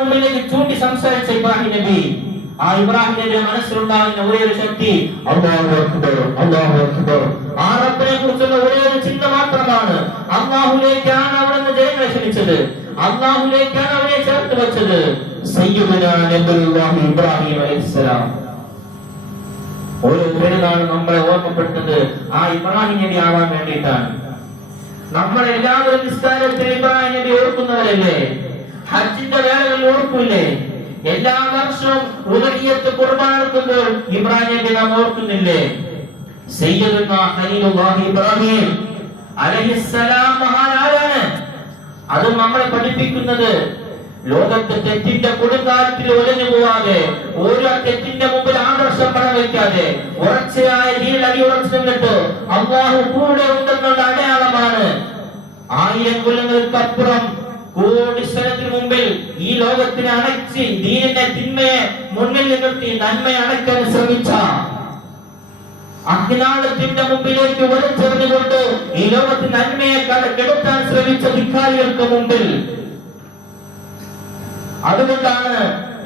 മുമ്പിലേക്ക് ചൂണ്ടി സംസാരിച്ച ഇബ്രാഹിം നബി, ആ ഇബ്രാഹിം നബിയുടെ മനസ്സിലുണ്ടാകുന്ന ഒരേ ഒരു ശക്തി അല്ലാഹു അക്ബർ, അല്ലാഹു അക്ബർ. ആ റബ്ബിനെ കുറിച്ചുള്ള ഒരേ ഒരു ചിന്ത മാത്രമാണ്. അല്ലാഹുവിലേക്കാണ് അവിടുന്ന് ജനങ്ങളെ ക്ഷണിച്ചത്, അല്ലാഹുവിലേക്കാണ് അവരെ ചേർത്ത് വെച്ചത്. സയ്യിദുനാ നബിയുല്ലാഹി ഇബ്രാഹിം അലൈഹിസ്സലാം. ഓരോ പെരുന്നാൾ നമ്മളെ ഓർമ്മപ്പെടുന്നത് ആ ഇബ്രാഹിം നബി ആവാൻ വേണ്ടിയിട്ടാണ്. നമ്മളെല്ലാവരും നിസ്കാരത്തിൽ ഇബ്രാഹിം നബി ഓർക്കുന്നവരല്ലേ? ഹജ്ജിന്റെ വേളകളിൽ ഓർക്കൂലേ? എല്ലാ വർഷവും ഉദഹിയത്ത് ഖുർബാൻ എടുക്കുമ്പോൾ ഇബ്രാഹിം നബി നാം ഓർക്കുന്നില്ലേ? സയ്യിദുനാ ഖലീലുല്ലാഹി ഇബ്രാഹിം അലൈഹിസ്സലാം മഹാനാരാണ്. അതും നമ്മളെ പഠിപ്പിക്കുന്നത് ലോകത്തെ തെറ്റിന്റെ കൊടുങ്കാലത്തിൽ ഒലഞ്ഞു പോവാതെ, ഓരോ തെറ്റിന്റെ മുമ്പിൽ ആദർശം പണം വയ്ക്കാതെ ഉറച്ചയായ ദീനിൽ അടിയുറച്ചു നിന്നിട്ട് അല്ലാഹു കൂടെ ഉണ്ടെന്നുള്ള അടയാളമാണ്. 1000 കൊല്ലങ്ങൾക്കപ്പുറം കോടിശ്വരത്തിന് മുമ്പിൽ ഈ ലോകത്തിനെ അണച്ച് ദീനിന്റെ തിന്മയെ മുന്നിൽ നിർത്തി നന്മയെ അണയ്ക്കാൻ ശ്രമിച്ച, അജ്ഞാനത്തിന്റെ മുമ്പിലേക്ക് വലിച്ചെറിഞ്ഞുകൊണ്ട് ഈ ലോകത്തിന് നന്മയെ കെടുത്താൻ ശ്രമിച്ച ധിക്കാരികൾക്ക് മുമ്പിൽ. അതുകൊണ്ടാണ്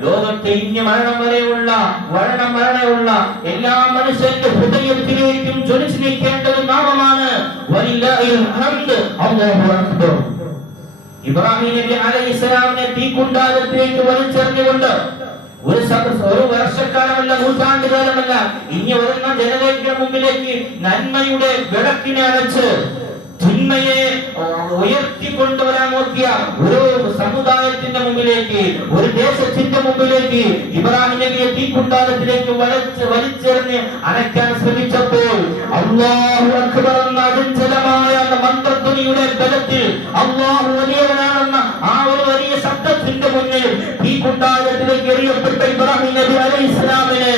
ലോകത്തെ ഇനി മരണം വരെയുള്ള എല്ലാ മനുഷ്യന്റെ ഹൃദയത്തിലേക്കും ജ്വലിച്ചു നിൽക്കേണ്ട ഒരു നാമമാണ് വലില്ലാഹിൽ ഹംദ്, അല്ലാഹു അക്ബർ. ഇബ്രാഹിം നബി അലൈഹിസ്സലാമിനെ തീക്കുണ്ടാരത്തിലേക്ക് വലിച്ചെറിഞ്ഞുകൊണ്ട് ഒരു വർഷക്കാലമല്ല, നൂറ്റാണ്ടുകാലമല്ല, ഇനി വരുന്ന ജനതയ്ക്ക് മുമ്പിലേക്ക് നന്മയുടെ വിളക്കിനെ അടച്ച് തിന്മയെ ഉയർത്തിക്കൊണ്ടുവരാൻ നോക്കിയ ഒരു സമുദായത്തിന്റെ മുമ്പിലേക്ക്, ഒരു ദേശത്തിന്റെ മുമ്പിലേക്ക് ഇബ്രാഹിം നബിയെ തീക്കുണ്ടാരത്തിലേക്ക് വലിച്ചെറിഞ്ഞ് അടയ്ക്കാൻ ശ്രമിച്ചപ്പോൾ അല്ലാഹു അക്ബർ എന്ന അചഞ്ചലമായ മന്ത്രധ്വനിയുടെ ബലത്തിൽ അല്ലാഹു വലിയവനാണെന്ന ആ ഒരു വലിയ ശബ്ദത്തിന്റെ മുന്നിൽ തീക്കുണ്ടാരത്തിലേക്ക് എറിയപ്പെട്ട ഇബ്രാഹിം നബി അലൈഹിസ്സലാമിന്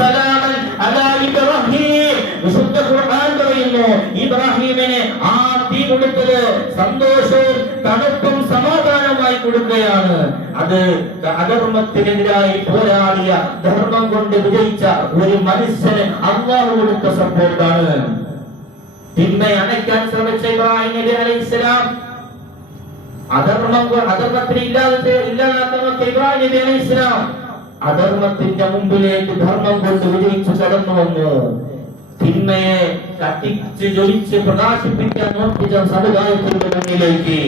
സലാമൻ അലാ ഇബ്രാഹിം, വിശുദ്ധ ഖുർആൻ പറയുന്നു, ഇബ്രാഹിമിനെ ആ തീ കൊടുത്തത് സന്തോഷവും തണുപ്പും സമാധാനമായി കൊടുക്കുകയാണ്. അത് അധർമ്മത്തിനെതിരായി പോരാടിയ, ധർമ്മം കൊണ്ട് വിജയിച്ച ഒരു മനുഷ്യന് അല്ലാഹു കൊടുത്ത സപ്പോർട്ടാണ്. തിന്മയെ അണയ്ക്കാൻ ശ്രമിച്ച ഇബ്രാഹിം നബി അലൈഹിസ്സലാം, അധർമ്മത്തിന് ഇല്ലാതാക്കാൻ ഇബ്രാഹിം നബി അലൈഹിസ്സലാം അധർമ്മത്തിന്റെ മുമ്പിലേക്ക് ധർമ്മം കൊണ്ട് വിജയിച്ചു കടന്നു വന്നു. തിന്മയെ കത്തിച്ച് ജ്വലിച്ച് പ്രകാശിപ്പിക്കാൻ നോക്കിയ സമുദായത്തിന്റെ മുന്നിലേക്ക്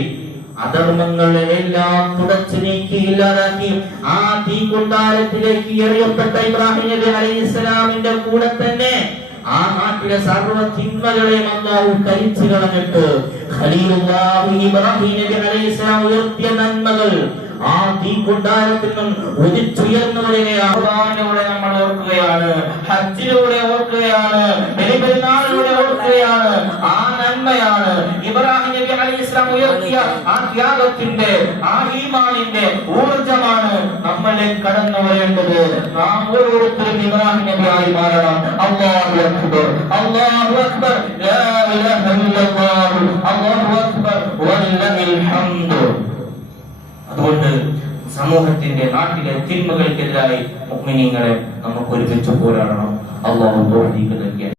അധർമ്മങ്ങളെ എല്ലാം തുടച്ചു നീക്കി ഇല്ലാതാക്കി ആ തീക്കുണ്ടാരത്തിലേക്ക് എറിയപ്പെട്ട ഇബ്രാഹിം നബി അലൈഹിസ്സലാമിന്റെ കൂടെ തന്നെ ആ നാട്ടിലെ സർവ്വ തിന്മകളെയും അല്ലാഹു കരിച്ചു കളഞ്ഞിട്ട് ഖലീലുല്ലാഹി ഇബ്രാഹിം നബി അലൈഹിസ്സലാം ഉയർത്തിയ നന്മകൾ ആ തീക്കുണ്ടാരത്തിൽ നിന്നും ഉദിച്ചുയർന്നു വരികയാണ്. നമ്മൾ ഓർക്കുകയാണ്, ഹജ്ജിലൂടെ ഓർക്കുകയാണ്, ബലിപെരുന്നാളിലൂടെ ഓർക്കുകയാണ്. ആ നന്മയാണ് ഇബ്രാഹിം നബി അലൈഹിസ്സലാം ഉയർത്തിയ ആ ത്യാഗത്തിന്റെ, ആ ഈമാനിന്റെ ഊർജ്ജമാണ് നമ്മളിൽ കടന്നു വരേണ്ടത്. നാം ഓരോരുത്തരും ഇബ്രാഹിം നബിയായി മാറണം. അല്ലാഹു അക്ബർ, അല്ലാഹു അക്ബർ, ലാ ഇലാഹ ഇല്ലല്ലാഹ്, അല്ലാഹു അക്ബർ വലില്ലാഹിൽ ഹംദ്. അതുകൊണ്ട് സമൂഹത്തിന്റെ, നാട്ടിലെ തിന്മകൾക്കെതിരായി മുഅ്മിനീങ്ങളെ നമുക്ക് ഒരുമിച്ച് പോരാടണം. അല്ലാഹു തൗഫീഖ് നൽകട്ടെ.